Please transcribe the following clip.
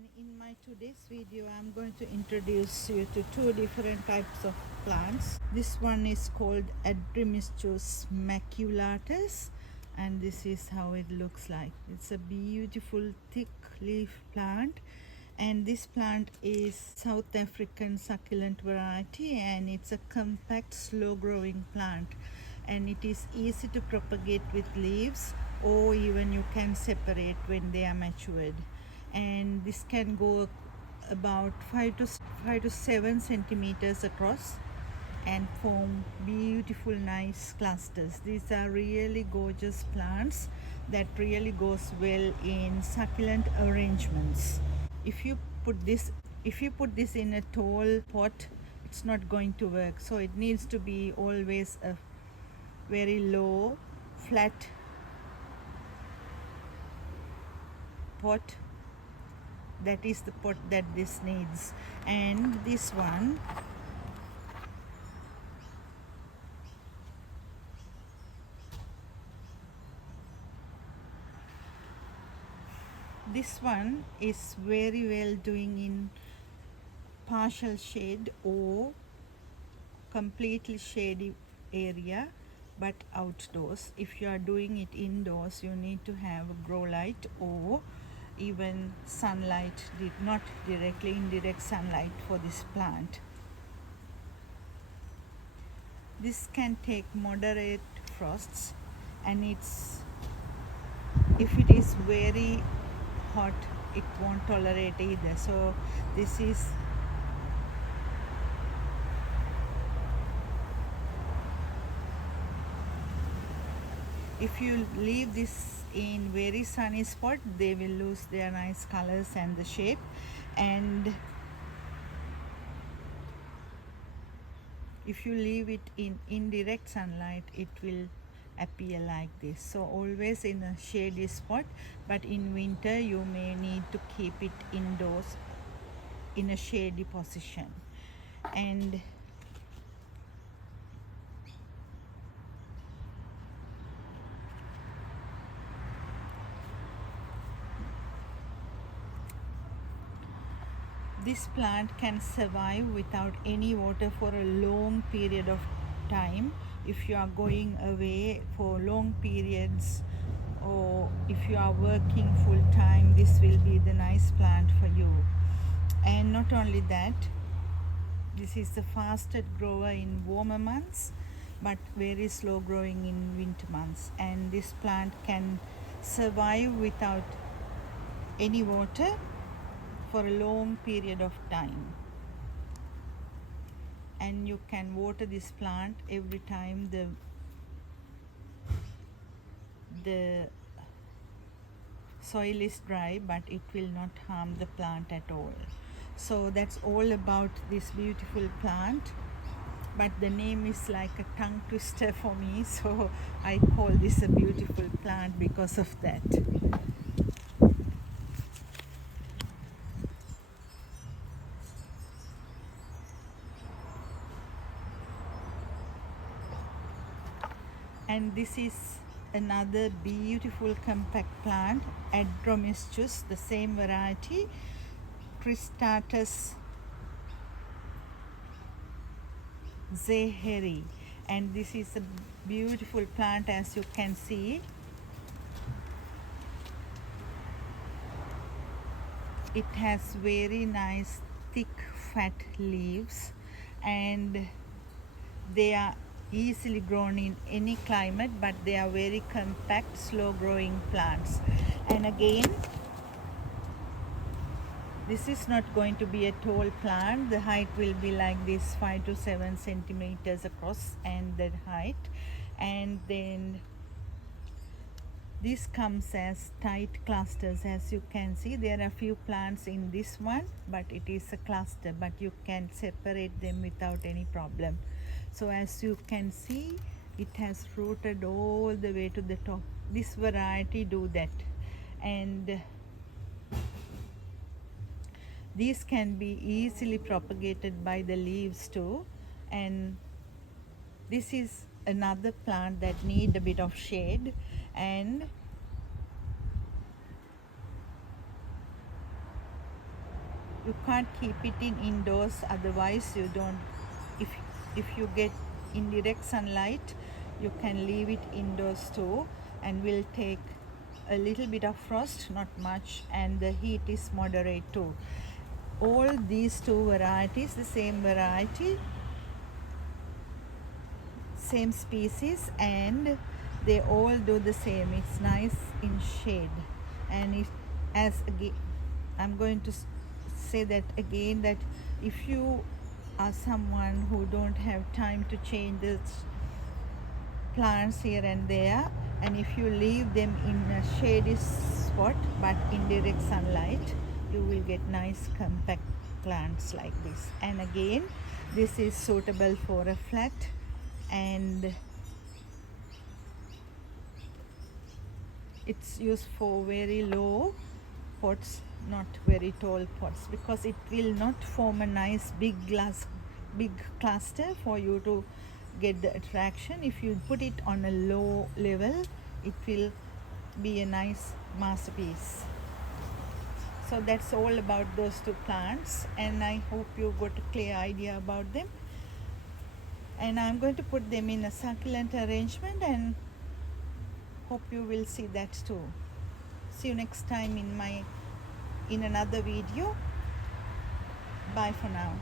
And in my today's video I'm going to introduce you to two different types of plants. This one is called Adromischus Macculatus, and this is how it looks like. It's a beautiful thick leaf plant, and this plant is South African succulent variety, and it's a compact slow growing plant, and it is easy to propagate with leaves, or even you can separate when they are matured. And this can go about 5 to 7 centimeters across and form beautiful nice clusters. These are really gorgeous plants that really goes well in succulent arrangements. If you put this in a tall pot, it's not going to work, so it needs to be always a very low flat pot. That is the pot that this needs. And this one, is very well doing in partial shade or completely shady area, but outdoors. If you are doing it indoors, you need to have a grow light or even sunlight, not directly, indirect sunlight for this plant. This can take moderate frosts, and if it is very hot, it won't tolerate either. So this is if you leave this in very sunny spot, they will lose their nice colors and the shape, and if you leave it in indirect sunlight, it will appear like this. So always in a shady spot, but in winter you may need to keep it indoors in a shady position. And this plant can survive without any water for a long period of time. If you are going away for long periods, or if you are working full time, this will be the nice plant for you. And not only that, this is the fastest grower in warmer months, but very slow growing in winter months. And this plant can survive without any water for a long period of time. And you can water this plant every time the soil is dry, but it will not harm the plant at all. So that's all about this beautiful plant, but the name is like a tongue twister for me, so I call this a beautiful plant because of that. And this is another beautiful compact plant, Adromischus, the same variety, Cristatus Zeyheri. And this is a beautiful plant, as you can see. It has very nice thick fat leaves, and they are easily grown in any climate, but they are very compact, slow growing plants. And again, this is not going to be a tall plant. The height will be like this, 5 to 7 centimeters across, and the height. And then this comes as tight clusters. As you can see, there are a few plants in this one, but it is a cluster, but you can separate them without any problem. So as you can see, it has rooted all the way to the top. This variety do that. And these can be easily propagated by the leaves too. And this is another plant that need a bit of shade, and You can't keep it in indoors, otherwise you don't, if you get indirect sunlight, you can leave it indoors too, and will take a little bit of frost, not much, and the heat is moderate too. All these two varieties, the same variety, same species, and they all do the same. It's nice in shade, and it, as again, I'm going to say that again, that if you are someone who don't have time to change the plants here and there, and if you leave them in a shady spot but in direct sunlight, you will get nice compact plants like this. And again, this is suitable for a flat, and it's used for very low pots, not very tall pots, because it will not form a nice big cluster for you to get the attraction. If you put it on a low level, it will be a nice masterpiece. So that's all about those two plants, and I hope you got a clear idea about them. And I'm going to put them in a succulent arrangement, and hope you will see that too. See you next time in another video. Bye for now.